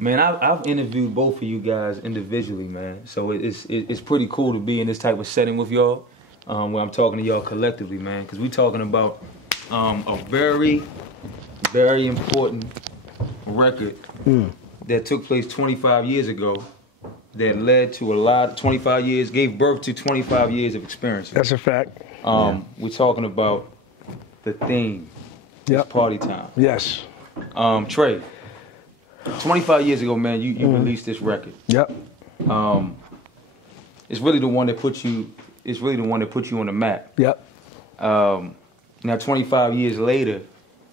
Man, I've interviewed both of you guys individually, man. So it's pretty cool to be in this type of setting with y'all, where I'm talking to y'all collectively, man. Because we talking about a very, very important record that took place 25 years ago that led to 25 years, gave birth to 25 years of experience. That's a fact. We're talking about the theme. It's party time. Yes. Trey, 25 years ago, man, you released this record. Yep. It's really the one that put you. It's really the one that put you on the map. Yep. Now, 25 years later,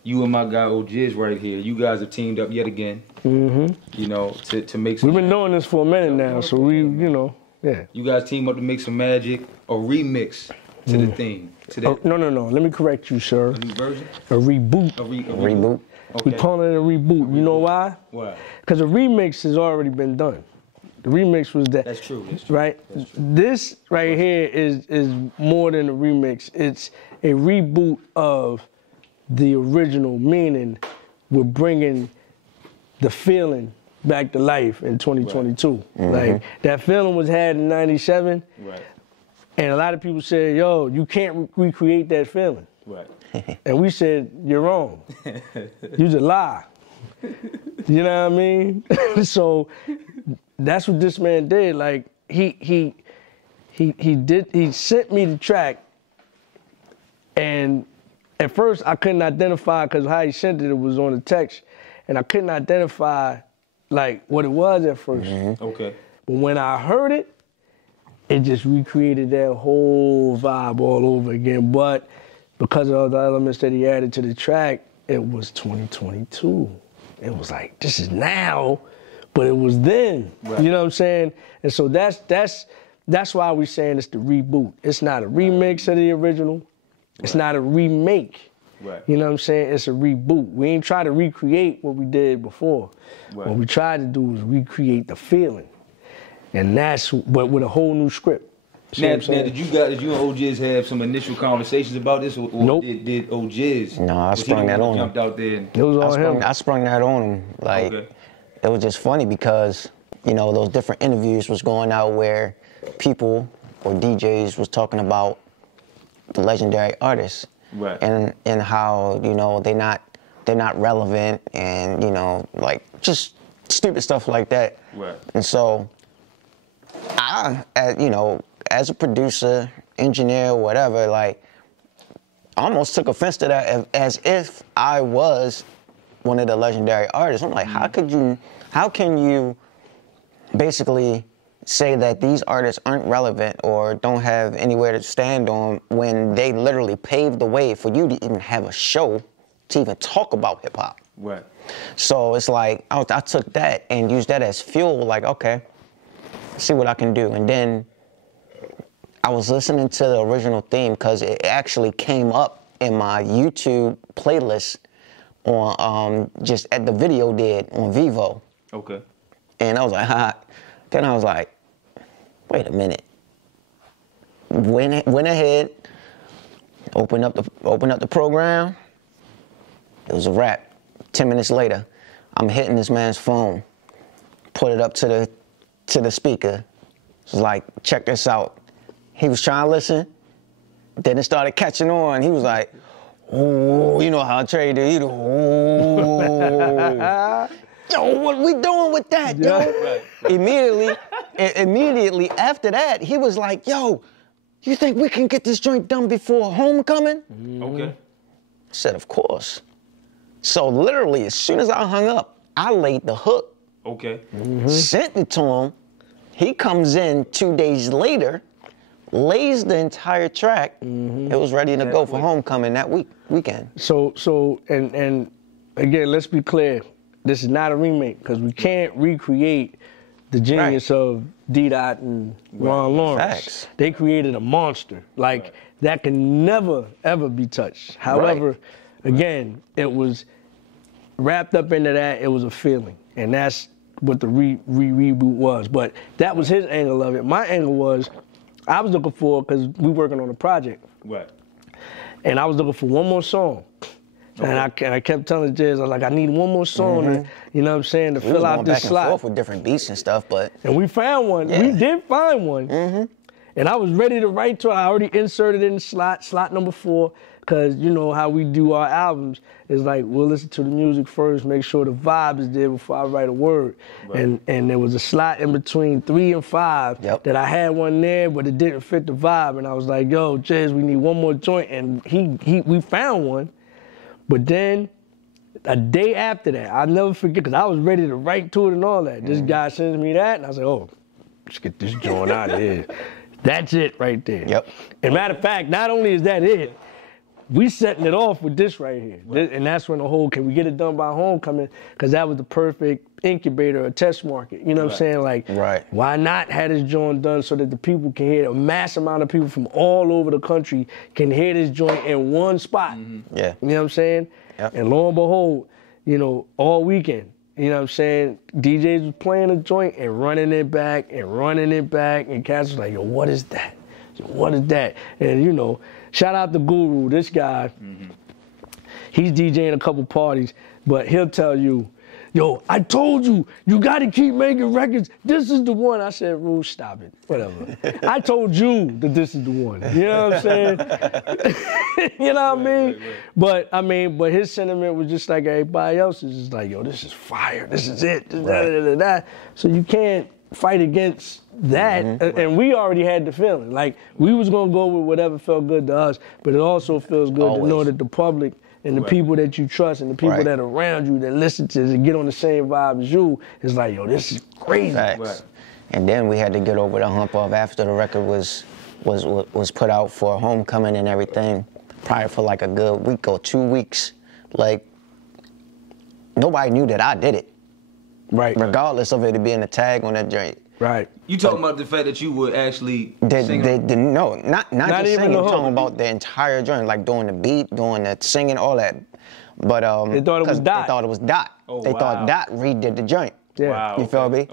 you and my guy Ojizz right here, you guys have teamed up yet again. You know, to make some. We've been doing this for a minute now, so we, you know, yeah. You guys team up to make some magic, a remix to the theme. To that. No. Let me correct you, sir. A new version? A reboot. A reboot. Okay. We calling it a reboot. You know why? Why? Because a remix has already been done. The remix was that. That's true. Right? That's true. This right here is more than a remix. It's a reboot of the original, meaning we're bringing the feeling back to life in 2022. Right. Like, that feeling was had in 97. Right. And a lot of people said, yo, you can't recreate that feeling. Right. And we said, you're wrong. You just lie. You know what I mean? So that's what this man did. Like, he sent me the track, and at first I couldn't identify, because how he sent it was on the text, and I couldn't identify like what it was at first. Okay. But when I heard it, it just recreated that whole vibe all over again. But because of all the elements that he added to the track, it was 2022. It was like, this is now, but it was then. Right. You know what I'm saying? And so that's why we're saying it's the reboot. It's not a remix of the original. It's not a remake. Right. You know what I'm saying? It's a reboot. We ain't try to recreate what we did before. Right. What we tried to do was recreate the feeling. And that's but with a whole new script. Now, did you and Ojizz have some initial conversations about this, or nope. did Ojizz? No, I sprung that on him. Jumped out there. It was all him. I sprung that on him. Like, it was just funny because, you know, those different interviews was going out where people or DJs was talking about the legendary artists, right? And how, you know, they're not relevant, and, you know, like just stupid stuff like that. Right. And so you know, as a producer, engineer, whatever, like, I almost took offense to that as if I was one of the legendary artists. I'm like, how can you basically say that these artists aren't relevant or don't have anywhere to stand on when they literally paved the way for you to even have a show to even talk about hip hop? Right. So it's like, I took that and used that as fuel, like, okay, see what I can do. And then I was listening to the original theme because it actually came up in my YouTube playlist on just at the video did on Vivo. Okay. And I was like, ha. Then I was like, wait a minute. Went ahead, opened up the program. It was a wrap. 10 minutes later, I'm hitting this man's phone. Put it up to the speaker. It was like, check this out. He was trying to listen. Then it started catching on. He was like, oh, you know how Trey do. He do, oh. Yo, what we doing with that, yo? Right. Immediately after that, he was like, yo, you think we can get this joint done before homecoming? Okay. I said, of course. So literally, as soon as I hung up, I laid the hook. Okay. Sent it to him. He comes in 2 days later, lays the entire track. It was ready to go for homecoming that weekend. So and again, let's be clear. This is not a remake, because we can't recreate the genius of D-Dot and Ron Lawrence. Facts. They created a monster. Like, that can never, ever be touched. However, again, it was wrapped up into that. It was a feeling. And that's what the reboot was. But that was his angle of it. My angle was, I was looking for, because we working on a project. Right. And I was looking for one more song Okay. And I kept telling Ojizz, I was like, I need one more song, to, you know what I'm saying, to fill out this slot. We was going back and forth with different beats and stuff, but... And we found one. Yeah. We did find one. And I was ready to write to it. I already inserted it in the slot number 4, because you know how we do our albums. It's like, we'll listen to the music first, make sure the vibe is there before I write a word. Right. And there was a slot in between 3 and 5 that I had one there, but it didn't fit the vibe. And I was like, yo, Ojizz, we need one more joint. And we found one. But then, a day after that, I'll never forget, because I was ready to write to it and all that. This guy sends me that, and I was like, oh, let's get this joint out of here. That's it right there. Yep. And matter of fact, not only is that it, we setting it off with this right here. Right. And that's when the whole, can we get it done by homecoming? Because that was the perfect incubator or test market. You know what I'm saying? Like, why not have this joint done so that the people can hear it? A mass amount of people from all over the country can hear this joint in one spot. Yeah. You know what I'm saying? Yep. And lo and behold, you know, all weekend, you know what I'm saying, DJs was playing a joint and running it back and running it back, and cats was like, yo, what is that? What is that? And you know, shout out to Guru, this guy, he's DJing a couple parties, but he'll tell you, yo, I told you, you gotta keep making records. This is the one. I said, Rue, stop it, whatever. I told you that this is the one. You know what I'm saying? You know what I mean? But his sentiment was just like everybody else's. It's like, yo, this is fire. This is it. So you can't fight against that. And we already had the feeling. Like, we was gonna go with whatever felt good to us, but it also feels good to know that the public and the people that you trust and the people that are around you that listen to this and get on the same vibe as you, is like, yo, this is crazy. And then we had to get over the hump of, after the record was put out for homecoming and everything, probably for like a good week or 2 weeks, like, nobody knew that I did it. Regardless of it being a tag on that joint. You talking about the fact that you would actually sing? No, not just singing. I'm talking about the entire joint, like doing the beat, doing the singing, all that. But they thought it was Dot. They thought it was Dot. They thought Dot redid the joint. You feel me?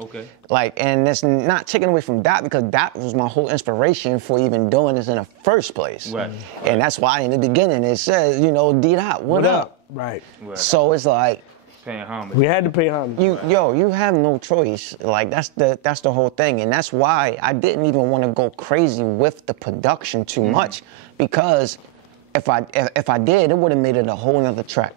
Like, and it's not taken away from Dot, because Dot was my whole inspiration for even doing this in the first place. And that's why in the beginning it says, you know, D-Dot, what up? So it's like, paying homage. We had to pay homage. You have no choice. Like, that's the whole thing. And that's why I didn't even want to go crazy with the production too much, because if I did, it would have made it a whole nother track.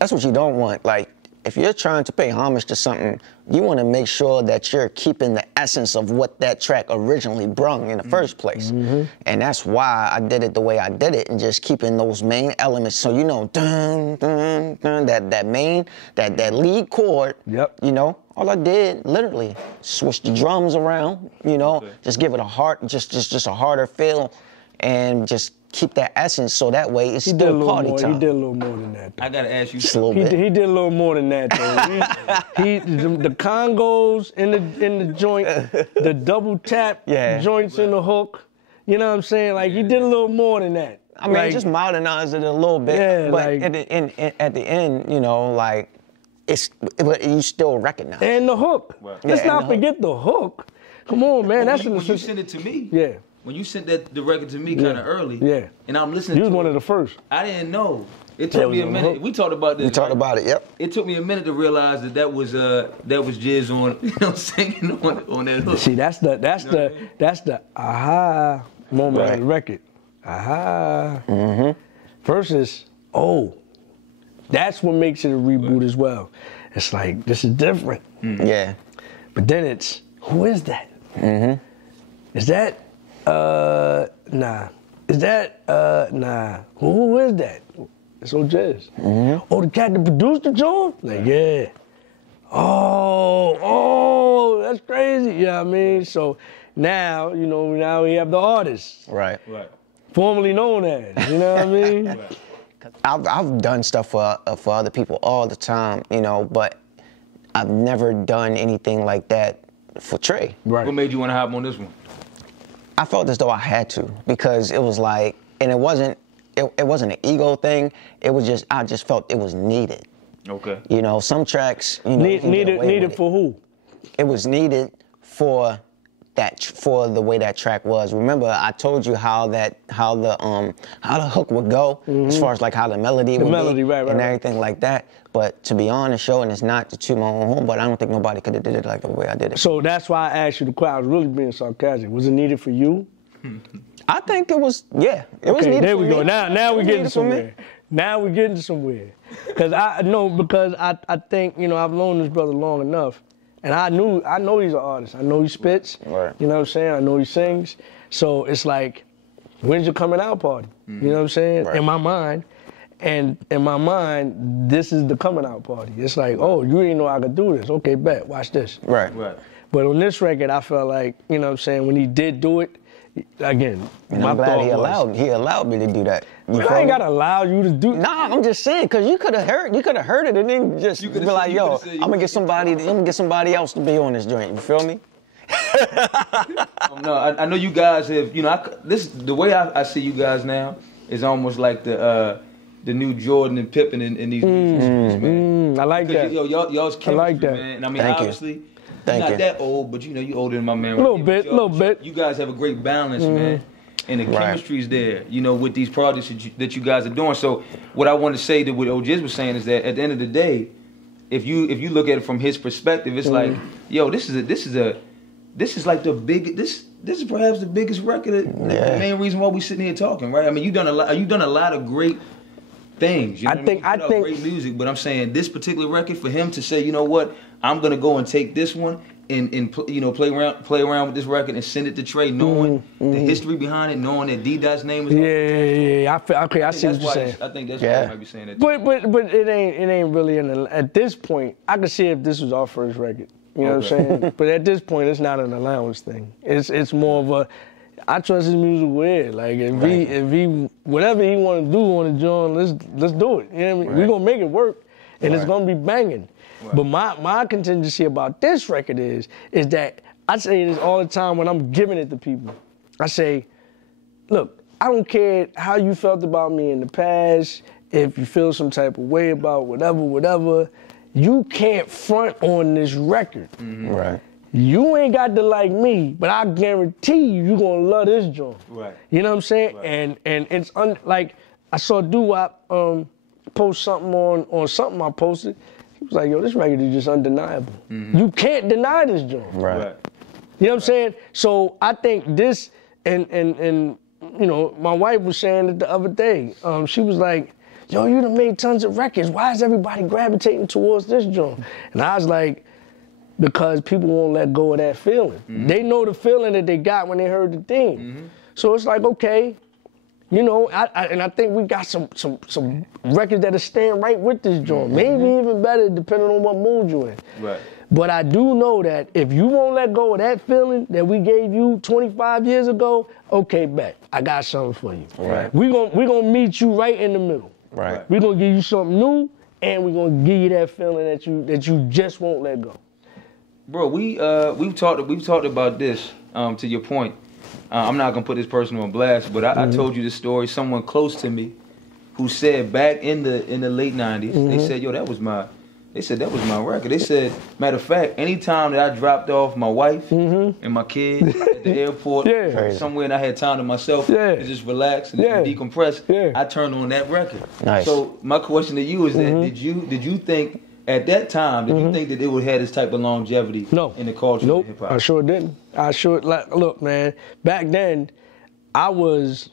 That's what you don't want. Like, if you're trying to pay homage to something, you want to make sure that you're keeping the essence of what that track originally brung in the first place. And that's why I did it the way I did it, and just keeping those main elements. So, you know, dun, dun, dun, that lead chord, you know, all I did, literally, switch the drums around, you know, just give it a heart, just a harder feel, and just keep that essence, so that way it's still party time. He did a little more than that, though. I gotta ask you just a little bit. He did a little more than that, though. The congos in the joint, the double tap joints in the hook. You know what I'm saying? Like, he did a little more than that. I mean, like, just modernized it a little bit, but like, at the end, you know, like, you still recognize. And the hook. Let's not forget the hook. Come on, man. When you sent it to me. When you sent the record to me kind of early, and I'm listening to it. You was one of the first. I didn't know. It took me a minute. We talked about this. We talked about it, It took me a minute to realize that was Ojizz on, you know, singing on that hook. See, that's the aha moment of the record. Aha. Versus, oh, that's what makes it a reboot as well. It's like, this is different. But then it's, who is that? Is that nah. Is that, nah. Who is that? It's Ojizz. Oh, the cat that produced the joint? Like, Oh, that's crazy. You know what I mean? So now, you know, now we have the artist. Formerly known as, you know what I mean? I've done stuff for other people all the time, you know, but I've never done anything like that for Trey. What made you want to hop on this one? I felt as though I had to, because it was like, and it wasn't an ego thing. It was just, I just felt it was needed. You know, some tracks, you know, needed for who? It was needed for for the way that track was. Remember, I told you how the hook would go, as far as like how the melody would be, and everything like that. But to be on the show, and it's not to toot my own horn, but I don't think nobody could have did it like the way I did it. So that's why I asked you the question. I was really being sarcastic. Was it needed for you? I think it was, yeah. It was needed there for we me. go. Now we're getting somewhere. Now we're getting somewhere. Because I think, you know, I've known this brother long enough, and I know he's an artist. I know he spits. Right. You know what I'm saying? I know he sings. So it's like, when's your coming out party? You know what I'm saying? Right. In my mind. And in my mind, this is the coming out party. It's like, oh, you didn't know I could do this. Okay, bet, watch this. Right. But on this record, I felt like, you know what I'm saying, when he did do it, again, And my I'm glad thought he allowed me to do that. I ain't gotta allow you to do. Nah, I'm just saying, cause you could have heard it and then just be like, yo, I'm gonna get somebody else to be on this joint. You feel me? No, I know you guys have, you know, the way I see you guys now is almost like the new Jordan and Pippen in these musicians, man. I like that. Y'all's chemistry, like that. man. And I mean, Thank obviously, you. you're not that old, but you know, you're older than my man. A little bit. You guys have a great balance, man. And the chemistry's there, you know, with these projects that you guys are doing. So what I want to say that what Ojizz was saying is that at the end of the day, if you look at it from his perspective, it's like, yo, this is like the big, this is perhaps the biggest record. The main reason why we sitting here talking, right? I mean, you've done a lot of great things. You know I think great music, but I'm saying this particular record, for him to say, you know what, I'm gonna go and take this one and you know, play around with this record and send it to Trey, knowing the history behind it, knowing that D-Dot's name is. I see what you're saying. I think that's why I might be saying that. But it ain't really at this point. I could see if this was our first record. You know what I'm saying? But at this point, it's not an allowance thing. It's more of a, I trust his music weird. Like if he whatever he want to do on the joint, let's do it. You know what I mean? We're gonna make it work, and it's gonna be banging. Right. But my contingency about this record is that I say this all the time when I'm giving it to people. I say, look, I don't care how you felt about me in the past, if you feel some type of way about whatever, you can't front on this record. Right. You ain't got to like me, but I guarantee you're gonna love this joint. Right. You know what I'm saying? Right. And it's like, I saw Doo-Wop post something on something I posted. He was like, yo, this record is just undeniable. You can't deny this joint. Right. You know what I'm saying? So I think this, and you know, my wife was saying it the other day. She was like, yo, you done made tons of records. Why is everybody gravitating towards this joint? And I was like, because people won't let go of that feeling. They know the feeling that they got when they heard the theme. So it's like, okay, you know, and I think we got some records that'll stand right with this joint. Maybe even better, depending on what mood you're in. Right. But I do know that if you won't let go of that feeling that we gave you 25 years ago, okay, bet, I got something for you. Right. We gonna meet you right in the middle. Right. We're gonna give you something new, and we're gonna give you that feeling that you just won't let go. Bro, we've talked about this. To your point, I'm not gonna put this person on blast, but I told you this story. Someone close to me, who said back in the late '90s, they said, "Yo, that was my record." They said, matter of fact, anytime that I dropped off my wife and my kids at the airport, somewhere, and I had time to myself to just relax and decompress, I turned on that record. Nice. So my question to you is that did you think at that time you think that it would have this type of longevity in the culture of hip hop? I sure didn't. Look, man, back then I was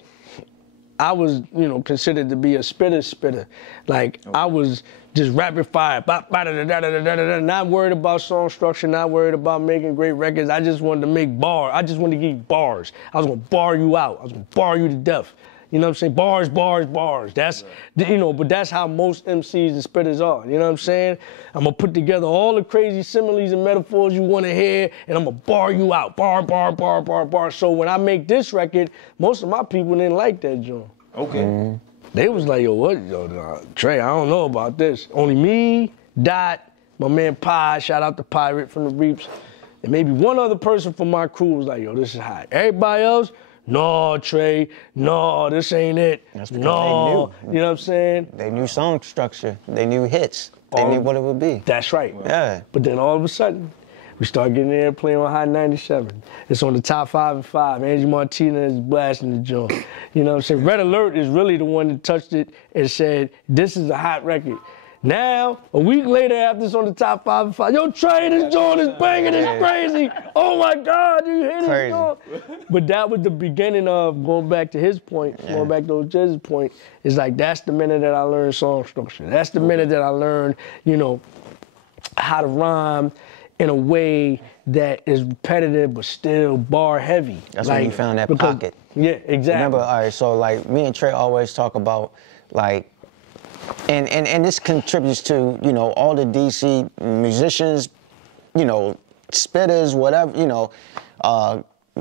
you know, considered to be a spitter. Like I was just rapid fire, not worried about song structure, not worried about making great records. I just wanted to make bars. I just wanted to give you bars. I was gonna bar you out. I was gonna bar you to death. You know what I'm saying? Bars. That's, you know, but that's how most MCs and spitters are. You know what I'm saying? I'm gonna put together all the crazy similes and metaphors you wanna hear, and I'm gonna bar you out. Bar. So when I make this record, most of my people didn't like that joint. Okay. They was like, yo, what? Yo, Trey, I don't know about this. Only me, Dot, my man Pi, shout out to Pirate from the Reaps, and maybe one other person from my crew was like, yo, this is hot. Everybody else, no, Trey, no, this ain't it. That's because no, they knew. You know what I'm saying? They knew song structure. They knew hits. They knew what it would be. That's right. Yeah. But then all of a sudden, We start getting airplay on Hot 97. It's on the top 5 and 5. Angie Martinez is blasting the joint. You know what I'm saying? Red Alert is really the one that touched it and said, this is a hot record. Now, a week later, after it's on the top 5 and 5, yo, Trey, this joint is banging, it's crazy. Oh my God, you hear this joint? But that was the beginning of, going back to his point, going back to Ojizz's point, is like, that's the minute that I learned song structure. That's the minute that I learned, you know, how to rhyme in a way that is repetitive but still bar heavy. That's when you found that pocket. Yeah, exactly. Remember, all right, so like me and Trey always talk about like, and this contributes to, you know, all the DC musicians, you know, spitters, whatever, you know,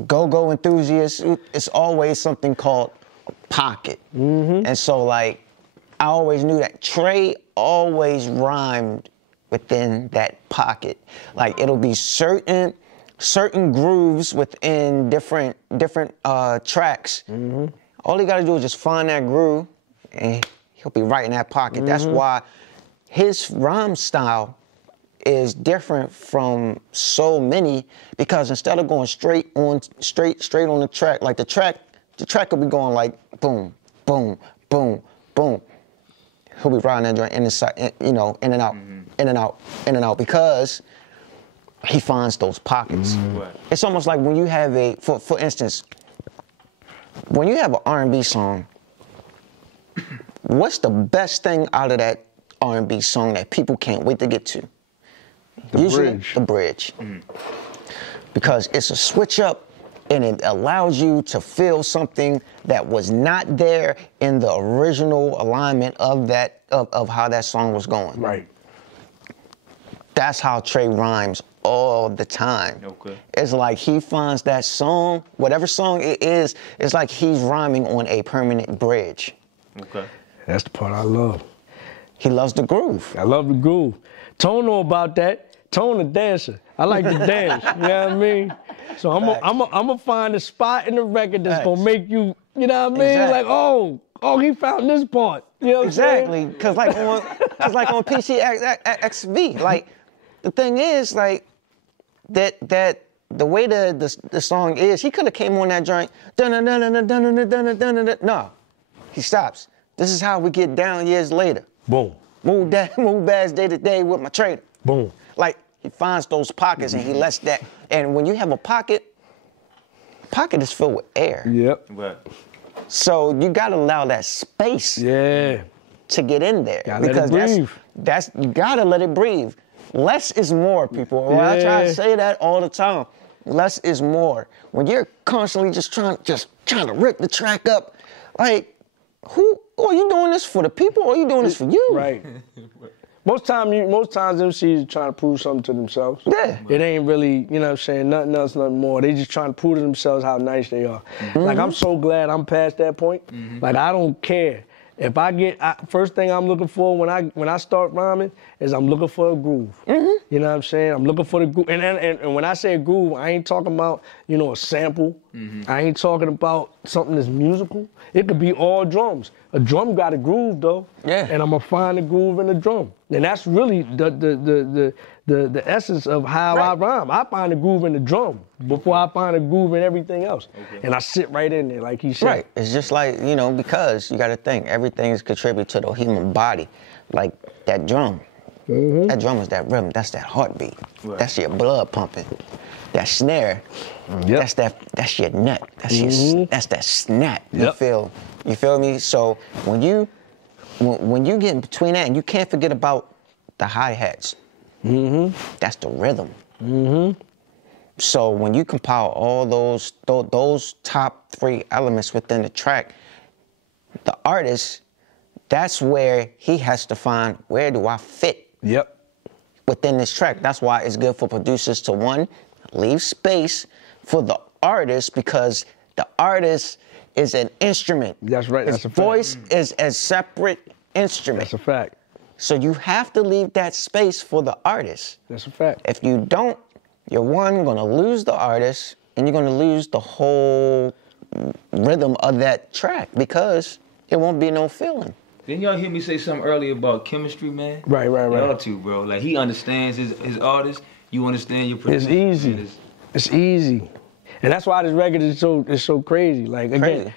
go-go enthusiasts. It's always something called a pocket. And so like, I always knew that Trey always rhymed within that pocket. Like it'll be certain grooves within different tracks. All you gotta do is just find that groove and he'll be right in that pocket. That's why his rhyme style is different from so many, because instead of going straight on the track, like the track will be going like boom, boom, boom, boom. He'll be riding that joint inside, you know, in and out, in and out, in and out, because he finds those pockets. It's almost like when you have for instance, when you have an R&B song, what's the best thing out of that R&B song that people can't wait to get to? Usually the bridge. Because it's a switch up and it allows you to feel something that was not there in the original alignment of that of how that song was going. Right. That's how Trey rhymes all the time. Okay. It's like he finds that song, whatever song it is, it's like he's rhyming on a permanent bridge. Okay. That's the part I love. He loves the groove. I love the groove. Tone know about that. Tone a dancer. I like to dance. You know what I mean? So I'm gonna find a spot in the record that's gonna make you, you know what I mean? Like, oh, he found this part. You know what I'm saying? Exactly. Cause like on PTXXV, like the thing is like that the way the song is, he could have came on that joint. No, he stops. This is how we get down years later. Boom. Move bags day to day with my trader. Boom. Like he finds those pockets and he lets that. And when you have a pocket is filled with air. Yep. Right. So you gotta allow that space. Yeah. To get in there. Gotta because let it breathe. that's you gotta let it breathe. Less is more, people. Well, I try to say that all the time. Less is more. When you're constantly just trying to rip the track up, like, are you doing this for the people or are you doing this for you? Right. Most times MCs are trying to prove something to themselves. Yeah. It ain't really, you know what I'm saying, nothing else, nothing more. They just trying to prove to themselves how nice they are. Like, I'm so glad I'm past that point. Like, I don't care. If first thing I'm looking for when I start rhyming is I'm looking for a groove. You know what I'm saying? I'm looking for the groove. And when I say a groove, I ain't talking about, you know, a sample. I ain't talking about something that's musical. It could be all drums. A drum got a groove though. Yeah. And I'm gonna find the groove in the drum. And that's really the essence of how I rhyme. I find a groove in the drum before I find a groove in everything else. Okay. And I sit right in there, like he said. Right. It's just like, you know, because you got to think everything is contributed to the human body. Like that drum. That drum is that rhythm. That's that heartbeat. Right. That's your blood pumping. That snare. That's your nut. That's that snap. You feel me? So when you get in between that, and you can't forget about the hi-hats. That's the rhythm. So when you compile all those top 3 elements within the track, the artist, that's where he has to find, where do I fit within this track? That's why it's good for producers to, one, leave space for the artist, because the artist is an instrument. That's right. His voice is a separate instrument. That's a fact. So you have to leave that space for the artist. That's a fact. If you don't, you're gonna lose the artist, and you're gonna lose the whole rhythm of that track, because it won't be no feeling. Didn't y'all hear me say something earlier about chemistry, man? Right. Y'all too, bro. Like, he understands his artist, You understand your It's easy. It's easy. And that's why this record is so crazy. Like, again,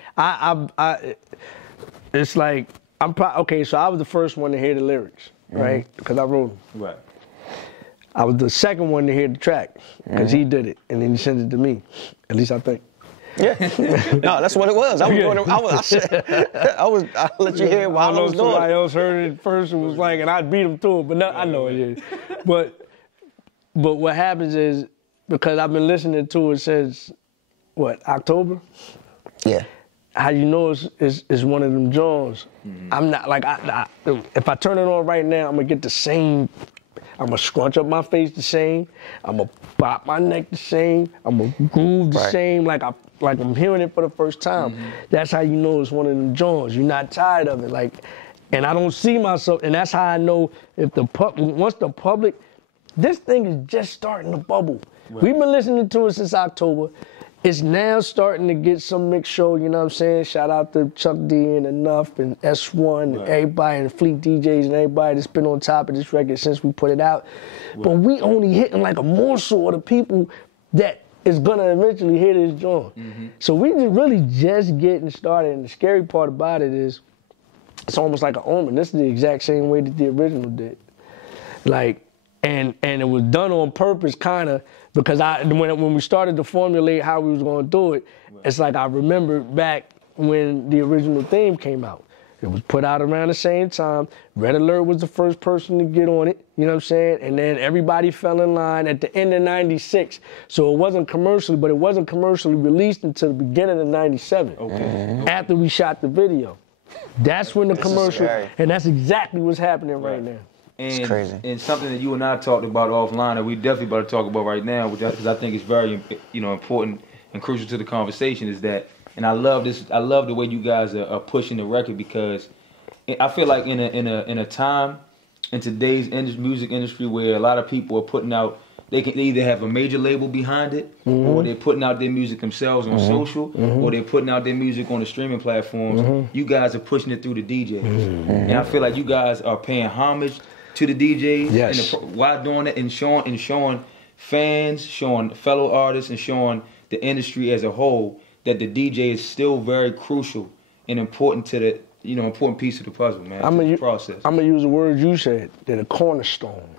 it's like, okay, so I was the first one to hear the lyrics, right? Because I wrote them. Right. I was the second one to hear the track, because he did it, and then he sent it to me. At least I think. Yeah. No, that's what it was. I let you hear it while I was doing it. Somebody else heard it first and was like, and I beat him to it, but no, I know it is. But what happens is, because I've been listening to it since, October? Yeah. How you know it's one of them Jones. I'm not, like, if I turn it on right now, I'm going to get the same. I'm going to scrunch up my face the same. I'm going to bop my neck the same. I'm going to groove the same, like I'm hearing it for the first time. That's how you know it's one of them Jones. You're not tired of it. Like, and I don't see myself, and that's how I know if once the public, this thing is just starting to bubble. Right. We've been listening to it since October. It's now starting to get some mixed show, you know what I'm saying? Shout out to Chuck D and Enough and S1 and everybody and Fleet DJs and everybody that's been on top of this record since we put it out. Right. But we only hitting like a morsel of the people that is gonna eventually hear this joint. So we really just getting started, and the scary part about it is it's almost like an omen. This is the exact same way that the original did. Like, and it was done on purpose, kind of, because when we started to formulate how we was gonna do it, it's like I remember back when the original theme came out. It was put out around the same time. Red Alert was the first person to get on it, you know what I'm saying? And then everybody fell in line at the end of '96. So it wasn't commercially released until the beginning of '97. Okay. After we shot the video. That's when the commercial, and that's exactly what's happening right now. And, it's crazy. And something that you and I talked about offline that we definitely about to talk about right now, because I think it's very, important and crucial to the conversation, is that, and I love this. I love the way you guys are pushing the record, because I feel like in a time in today's music industry where a lot of people are putting out, they either have a major label behind it, or they're putting out their music themselves on social, or they're putting out their music on the streaming platforms. You guys are pushing it through the DJs, and I feel like you guys are paying homage to the DJs while doing it, and showing fans, showing fellow artists, and showing the industry as a whole that the DJ is still very crucial and important to the important piece of the puzzle, man. Process. I'm gonna use the words you said. They're the cornerstone.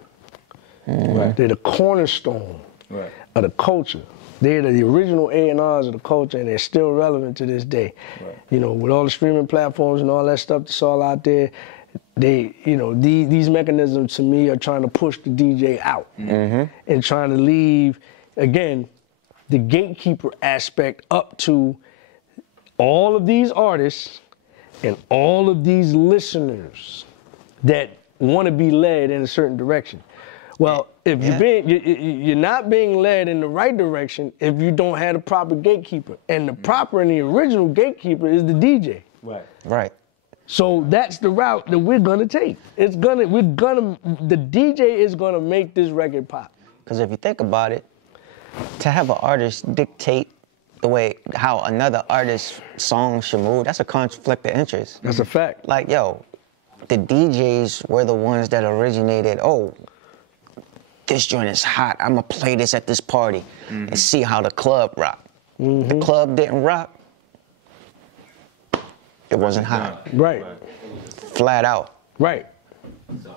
Right. They're the cornerstone of the culture. They're the original A&Rs of the culture, and they're still relevant to this day. Right. With all the streaming platforms and all that stuff that's all out there, these mechanisms to me are trying to push the DJ out and trying to leave, again, the gatekeeper aspect up to all of these artists and all of these listeners that want to be led in a certain direction. Well, if you're not being led in the right direction if you don't have the proper gatekeeper, and the proper and the original gatekeeper is the DJ. Right. So that's the route that we're gonna take. The DJ is gonna make this record pop. Because if you think about it, to have an artist dictate how another artist's song should move, that's a conflict of interest. That's a fact. Like, the DJs were the ones that originated, this joint is hot, I'm gonna play this at this party and see how the club rock. The club didn't rock, it wasn't hot. Right. Flat out. Right.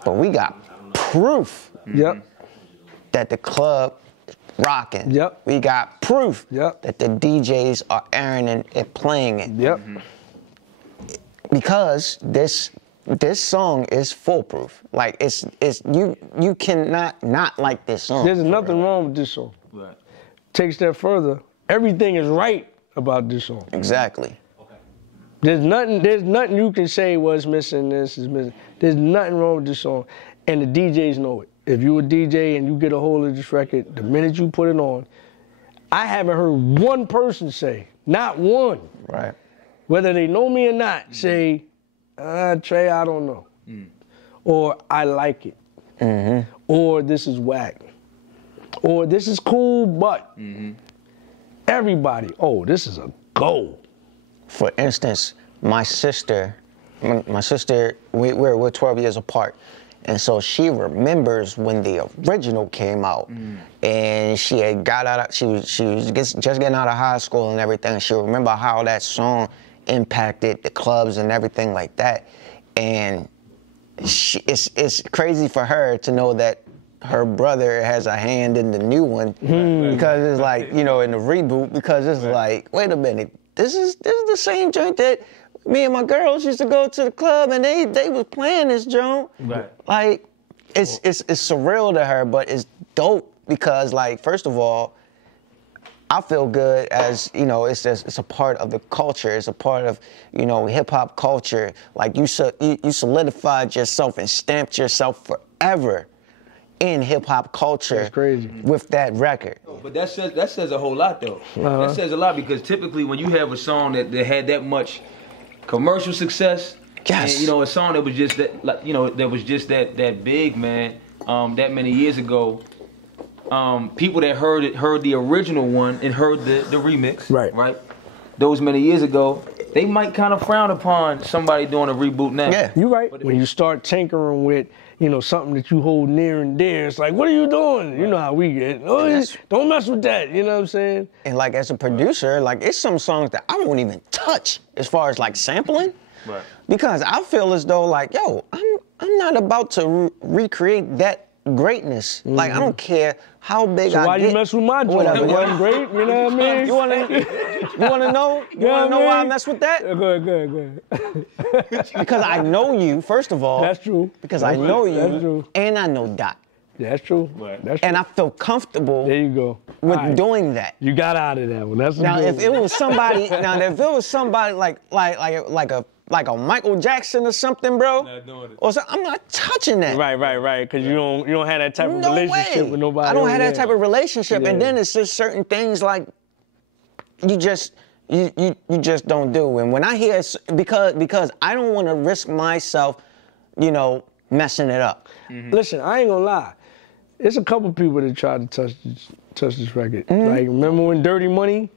But we got proof that the club rocking. Yep. We got proof that the DJs are airing and playing it. Yep. Because this song is foolproof. Like, it's you cannot not like this song. There's nothing wrong with this song. Right. Take a step further, everything is right about this song. Exactly. There's nothing you can say what's missing, this is missing. There's nothing wrong with this song, and the DJs know it. If you're a DJ and you get a hold of this record, the minute you put it on, I haven't heard one person say, not one, right, whether they know me or not, say, Trey, I don't know, or I like it, or this is whack, or this is cool, but everybody, this is a go. For instance, my sister, we're 12 years apart, And so she remembers when the original came out, and she had got out. She was just getting out of high school and everything. She remember how that song impacted the clubs and everything like that. And it's crazy for her to know that her brother has a hand in the new one, because it's like, you know, in the reboot, because it's like, wait a minute, this is the same joint that me and my girls used to go to the club and they was playing this joint. Right. Like, it's surreal to her, but it's dope because, like, first of all, I feel good as, you know, it's a part of the culture. It's a part of, you know, hip hop culture. Like, you solidified yourself and stamped yourself forever in hip hop culture. That's crazy. With that record. But that says a whole lot though. That says a lot, because typically when you have a song that had that much commercial success, yes, and, you know, a song that was just that, like, you know, that was just that big, man, that many years ago, people that heard the original one and heard the remix, right, those many years ago, they might kind of frown upon somebody doing a reboot now. Yeah, you're right. When you start tinkering with, you know, something that you hold near and dear, it's like, what are you doing? You know how we get. Oh, don't mess with that. You know what I'm saying? And like, as a producer, like, it's some songs that I won't even touch as far as like sampling, because I feel as though, like, yo, I'm not about to recreate that greatness. Like, I don't care how big so I why get. You mess with my joint? It wasn't great. You know what I mean? You wanna know? You wanna know why I mess with that? Go ahead. Because I know you, first of all. That's true. Because I know you. That's true. And I know Dot. That's true. That's true. And I feel comfortable. There you go. With doing that. You got out of that one. That's now. If it was somebody, like a Michael Jackson or something, bro, or so, I'm not touching that. Right. Because you don't have that type of relationship with nobody. I don't have that type of relationship, and then it's just certain things like you just don't do. And when I hear, because I don't want to risk myself, you know, messing it up. Listen, I ain't gonna lie. There's a couple people that tried to touch this record. Like, remember when Dirty Money?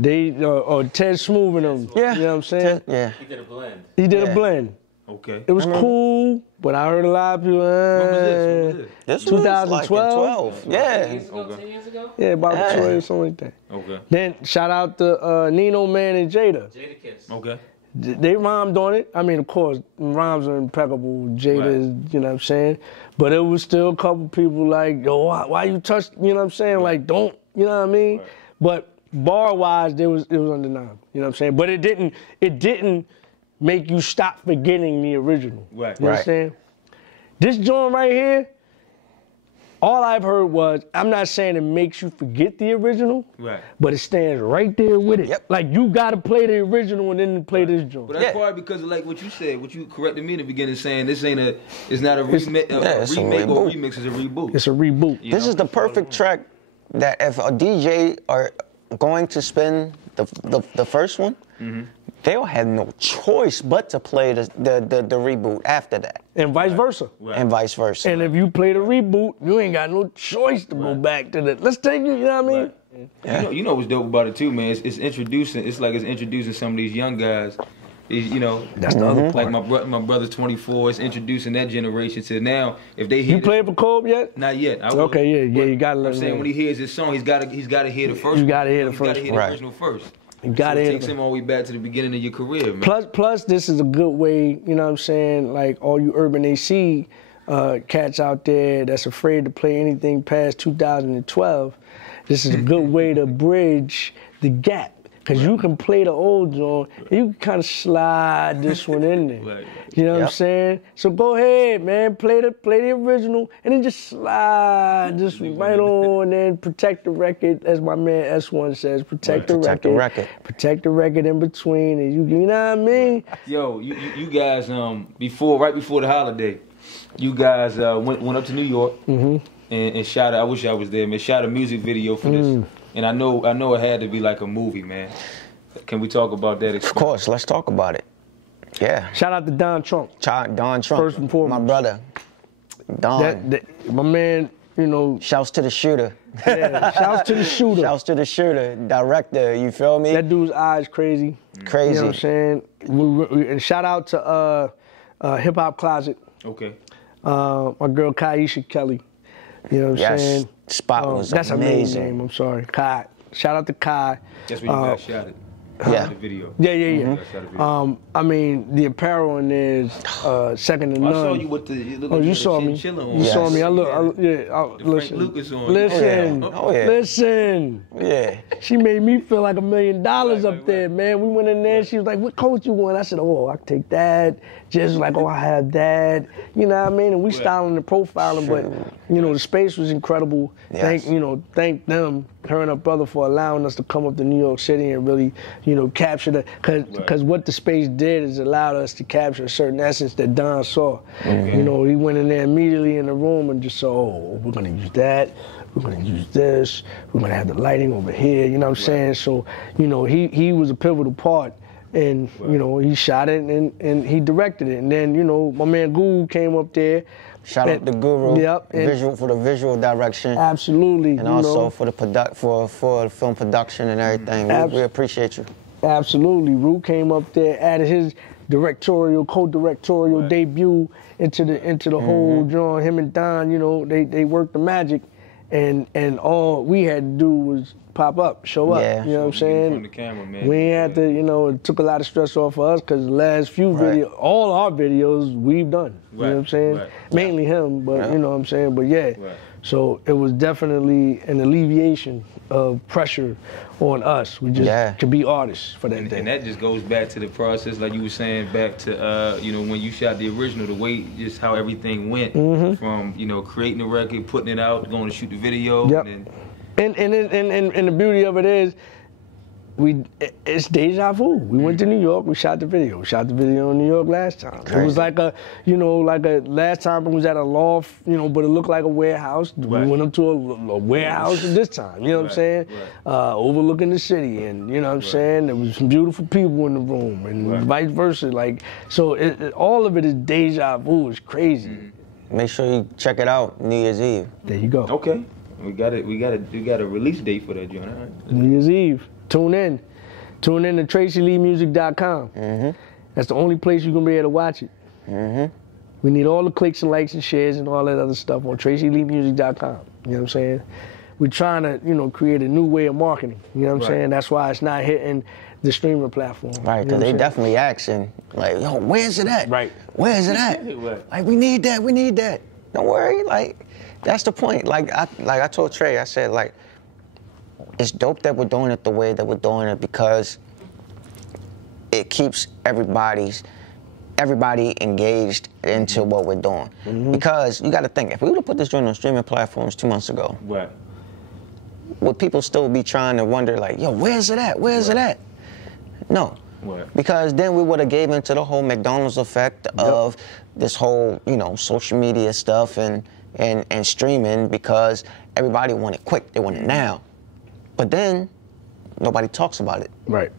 They or Ted Smooth and them. Yeah. You know what I'm saying? Yeah. He did a blend. He did a blend. Okay. It was cool, but I heard a lot of people. When was this? This 2012. was like in 12. Yeah. 10 years ago? Yeah, about 12, something like that. Okay. Then shout out to Nino Man and Jada. Jada Kiss. Okay. They rhymed on it. I mean, of course, rhymes are impeccable. Jada, you know what I'm saying? But it was still a couple people like, yo, why you touch, you know what I'm saying? Like, don't, you know what I mean? But bar-wise, it was undeniable. You know what I'm saying? But it didn't make you stop forgetting the original. Right. You know what I'm saying? This joint right here, all I've heard was, I'm not saying it makes you forget the original, but it stands right there with it. Yep. Like, you gotta play the original and then play this joint. But that's probably because of, like, what you said, what you corrected me in the beginning, saying this ain't it's not a remake or remix, it's a reboot. It's a reboot. This is the perfect track that if a DJ are going to spin the first one, they'll have no choice but to play the reboot after that. And vice versa. And vice versa. And if you play the reboot, you ain't got no choice to go back to that. Let's take it, you know what I mean? Yeah. You know what's dope about it too, man? It's introducing some of these young guys. You know, that's the other part. Like my brother's 24. It's introducing that generation to now. If they hear, you played for Kobe yet? Not yet. Okay, yeah, you gotta let I'm saying when he hears this song, he's gotta hear the first. You gotta hear the first. You gotta hear the original first. You gotta hear. It takes him all the way back to the beginning of your career, man. Plus, this is a good way. You know what I'm saying? Like, all you Urban AC cats out there that's afraid to play anything past 2012. This is a good way to bridge the gap. Because you can play the old joint, and you can kind of slide this one in there. You know what I'm saying? So go ahead, man, play the original, and then just slide this right on, and protect the record, as my man S1 says, protect the record. Protect the record in between, and you know what I mean? Yo, you guys, right before the holiday, you guys went up to New York and shot. I wish I was there, man. Shot a music video for this. And I know it had to be like a movie, man. Can we talk about that experience? Of course, let's talk about it. Yeah. Shout out to Don Trump. Don Trump. First and foremost. My brother. Don. My man, you know. Shouts to the shooter. Yeah, shouts to the shooter. Shouts to the shooter, director, you feel me? That dude's eyes crazy. Crazy. You know what I'm saying? And shout out to Hip Hop Closet. Okay. My girl Kaisha Kelly. You know what I'm saying? Spot was that's amazing. her main name. I'm sorry, Kai. Shout out to Kai. That's when you got shot at. Yeah. The video. Yeah. Mm-hmm. I mean, the apparel in there is second to none. I saw you with the. You saw me. You saw me. Listen. Frank Lucas on. Listen. Oh, yeah. Listen. Yeah. She made me feel like $1 million up there, right. man. We went in there. She was like, "What coat you want?" I said, "Oh, I take that." Just like, "Oh, I have that." You know what I mean? And we styling and profiling, but you know, the space was incredible. Yes. Thank them, her and her brother, for allowing us to come up to New York City and really, capture the. Because what the space did is allowed us to capture a certain essence that Don saw. Mm-hmm. He went in there immediately in the room and just saw, "Oh, we're gonna use that. We're gonna use this. We're gonna have the lighting over here." You know what I'm saying? So, he was a pivotal part. And, he shot it and he directed it. And then, my man Guru came up there. Shout out to Guru. Yep. For the visual direction. Absolutely. And also for the film production and everything. We appreciate you. Absolutely. Ru came up there, added his co-directorial debut into the whole drawing. Him and Don, they worked the magic, and all we had to do was pop up, show up. Yeah. You know what I'm saying? From the camera, man. We ain't had to, it took a lot of stress off of us because the last few videos, all our videos we've done. You know what I'm saying? Right. Mainly him, but you know what I'm saying? But yeah. Right. So it was definitely an alleviation of pressure on us. We just could be artists for that day. And that just goes back to the process, like you were saying, back to when you shot the original, the way just how everything went from creating the record, putting it out, going to shoot the video. Yep. And the beauty of it is, it's deja vu. We went to New York, we shot the video. We shot the video in New York last time. Crazy. It was like last time it was at a loft, but it looked like a warehouse. Right. We went up to a warehouse this time, you know what I'm saying? Right. Overlooking the city, and you know what I'm saying? There was some beautiful people in the room, and vice versa. So all of it is deja vu. It's crazy. Make sure you check it out New Year's Eve. There you go. Okay. We got a release date for that, John. All right. New Year's Eve. Tune in to TraceyLeeMusic.com. That's the only place you're gonna be able to watch it. We need all the clicks and likes and shares and all that other stuff on TraceyLeeMusic.com. You know what I'm saying? We're trying to create a new way of marketing. You know what I'm saying? That's why it's not hitting the streaming platform. Right, because they definitely asking, like, yo, where's it at? Right. Where's it at? Like, we need that. Don't worry, that's the point. Like I told Trey, I said, it's dope that we're doing it the way that we're doing it because it keeps everybody engaged into what we're doing. Because you got to think, if we would have put this joint on streaming platforms 2 months ago, would people still be trying to wonder, yo, where's it at? Where's it at? No. Because then we would have gave into the whole McDonald's effect of this whole, social media stuff and streaming because everybody want it quick. They want it now. But then nobody talks about it. Right.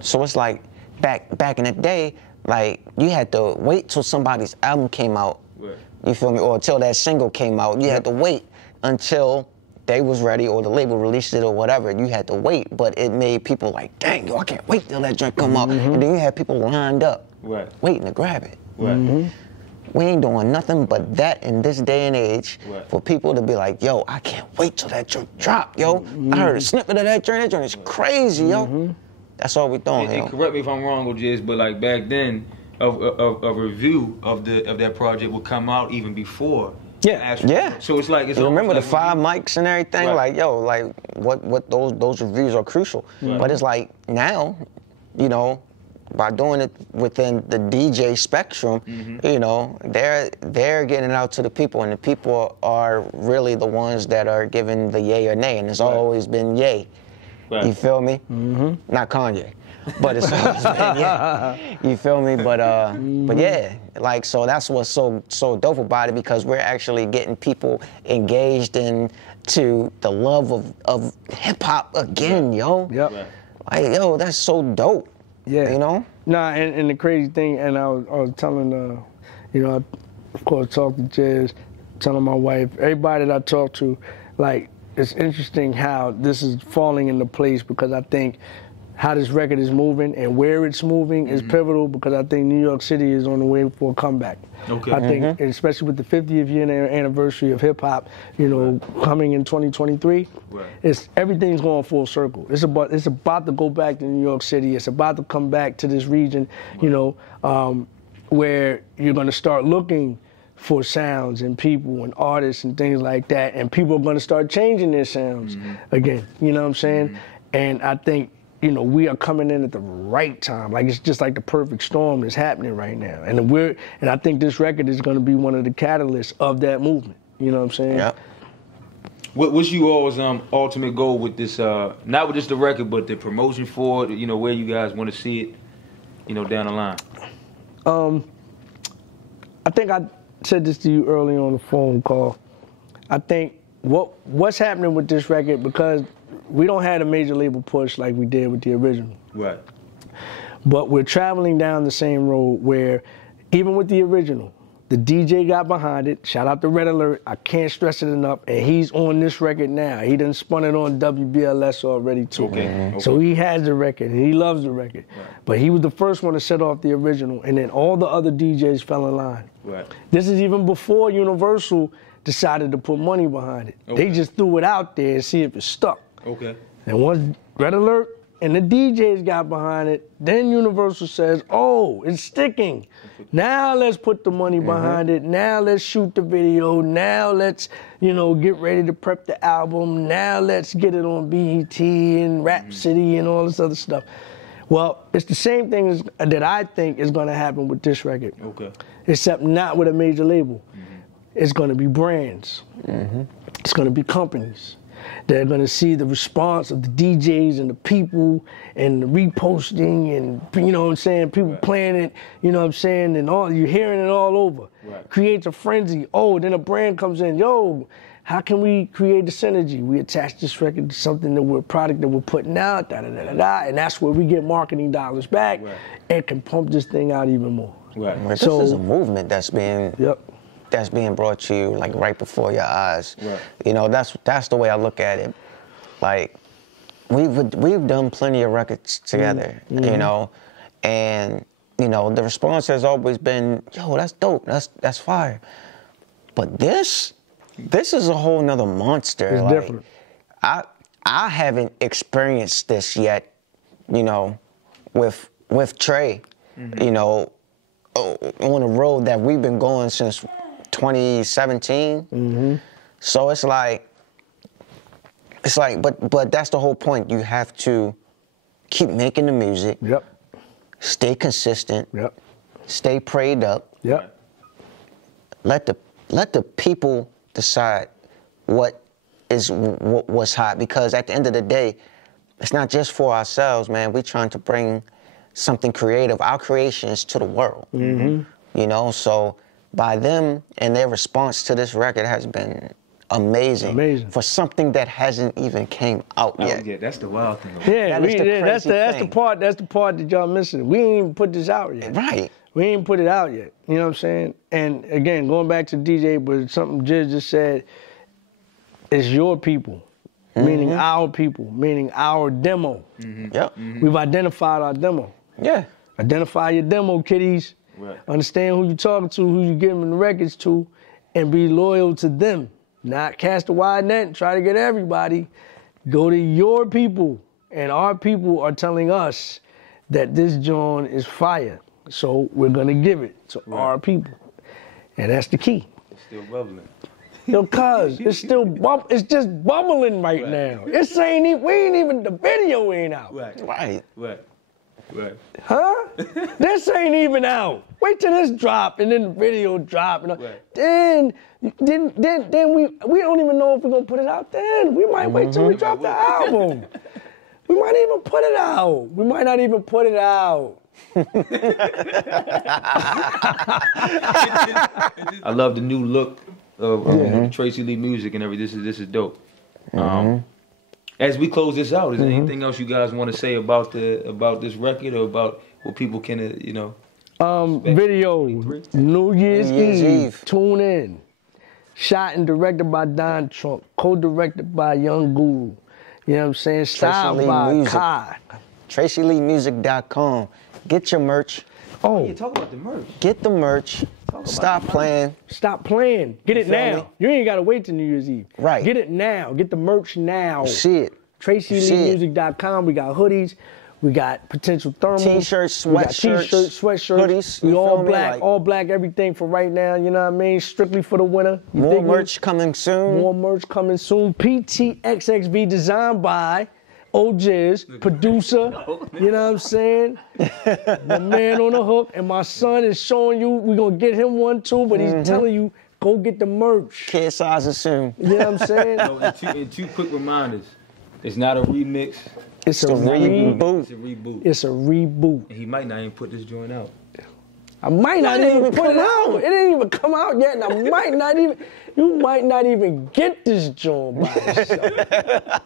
So it's like back in the day, you had to wait till somebody's album came out. You feel me? Or until that single came out. You had to wait until they was ready or the label released it or whatever. You had to wait. But it made people like, dang, yo, I can't wait till that joint come out. And then you had people lined up waiting to grab it. We ain't doing nothing but that in this day and age for people to be like, yo, I can't wait till that joint drop, yo. I heard a snippet of that joint is crazy, yo. That's all we doing, and correct me if I'm wrong, Ojizz, but back then, a review of that project would come out even before. So it's like remember the 5 mics and everything, what those reviews are crucial. But it's like now, by doing it within the DJ spectrum, they're getting it out to the people, and the people are really the ones that are giving the yay or nay, and it's always been yay. You feel me? Not Kanye, but it's always been yay. You feel me? But yeah, so that's what's so dope about it, because we're actually getting people engaged into the love of hip hop again, yo. Yo, that's so dope. Yeah. Nah, and the crazy thing, and I was telling, I, of course, talked to Jazz, telling my wife, everybody that I talk to, it's interesting how this is falling into place, because I think how this record is moving and where it's moving is pivotal, because I think New York City is on the way for a comeback. Okay. I think, especially with the 50th year anniversary of hip hop, you know, coming in 2023, everything's going full circle. It's about to go back to New York City. It's about to come back to this region, you know, where you're going to start looking for sounds and people and artists and things like that, and people are going to start changing their sounds again. You know what I'm saying? And I think, you know, we are coming in at the right time. Like, it's just like the perfect storm that's happening right now. And I think this record is going to be one of the catalysts of that movement. You know what I'm saying? Yeah. What's you all's ultimate goal with this? Not with just the record, but the promotion for it. You know, where you guys want to see it, you know, down the line. I think I said this to you earlier on the phone call. I think what's happening with this record, because we don't have a major label push like we did with the original. Right. But we're traveling down the same road where, even with the original, the DJ got behind it. Shout out to Red Alert. I can't stress it enough. And he's on this record now. He done spun it on WBLS already too. Okay. So he has the record and he loves the record. Right. But he was the first one to set off the original, and then all the other DJs fell in line. Right. This is even before Universal decided to put money behind it. Okay. They just threw it out there and see if it stuck. Okay. And once Red Alert and the DJs got behind it, then Universal says, oh, it's sticking. Now let's put the money behind it. Now let's shoot the video. Now let's, you know, get ready to prep the album. Now let's get it on BET and Rhapsody and all this other stuff. Well, it's the same thing that I think is going to happen with this record. Okay. Except not with a major label. It's going to be brands. It's going to be companies. They're going to see the response of the DJs and the people and the reposting and, you know what I'm saying, people playing it, you know what I'm saying, and all, you're hearing it all over. Creates a frenzy. Oh, then a brand comes in, yo, how can we create the synergy? We attach this record to something that we're product that we're putting out, and that's where we get marketing dollars back and can pump this thing out even more. Right. This is a movement that's being that's being brought to you, like, right before your eyes. Right. You know, that's the way I look at it. Like, we've done plenty of records together, you know, and, you know, the response has always been, yo, that's dope, that's fire. But this is a whole nother monster. It's like, different. I haven't experienced this yet, you know, with Trey, you know, on a road that we've been going since 2017. So it's like, but that's the whole point. You have to keep making the music. Stay consistent. Stay prayed up. Let the people decide what's hot, because at the end of the day, it's not just for ourselves, man. We're trying to bring something creative, our creations, to the world. You know, so by them and their response to this record has been amazing. For something that hasn't even came out yet. Yeah, that's the wild thing. Yeah, that's the part that y'all missing. We ain't even put this out yet. Right. We ain't put it out yet. You know what I'm saying? And again, going back to DJ, but something Ojizz just said, it's your people, meaning our people, meaning our demo. We've identified our demo. Identify your demo, kiddies. Understand who you're talking to, who you're giving the records to, and be loyal to them. Not cast a wide net and try to get everybody. Go to your people, and our people are telling us that this joint is fire. So we're gonna give it to our people, and that's the key. It's still bubbling. Yo, cuz it's still it's just bubbling right now. It's ain't even the video ain't out. Huh? This ain't even out. Wait till this drop and then the video drop. And then we don't even know if we're gonna put it out then. We might wait till we drop the album. We might even put it out. We might not even put it out. I love the new look of Tracey Lee music and everything. This is dope. As we close this out, is there anything else you guys want to say about this record, or about what people can, you know? Video, New Year's Eve. Tune in. Shot and directed by Don Trump. Co-directed by Young Guru. You know what I'm saying? Styled by Kai. TraceyLeeMusic.com. Get your merch. Oh, yeah, talk about the merch. Get the merch. Stop playing. Stop playing. Get it now. me? You ain't gotta wait till New Year's Eve. Right. Get it now. Get the merch now. Shit. TraceyLeeMusic.com. We got hoodies. We got potential thermals. T-shirts, We got sweatshirts, T-shirts, sweatshirts. hoodies, We you all feel me? black, Like- all black, everything for right now. You know what I mean? Strictly for the winter. You More dig me? merch coming soon. More merch coming soon. PTXXV designed by Ojizz, producer. You know what I'm saying? My man on the hook. And my son is showing you, we're going to get him one too, but he's telling you, go get the merch. Kid sizes soon. You know what I'm saying? So, and two quick reminders. It's not a remix. It's a reboot. It's a reboot. It's a reboot. And he might not even put this joint out. I might not even put it out. It ain't even come out yet, and I might not even, you might not even get this joint by yourself.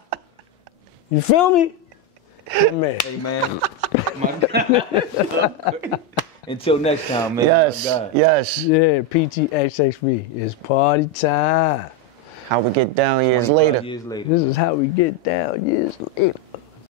You feel me? Yeah, man. Hey, man. My God. Until next time, man. Yes, My God. yes. Yeah, PTXXV. It's party time. How we get down years 25 later. Years later. This is how we get down years later.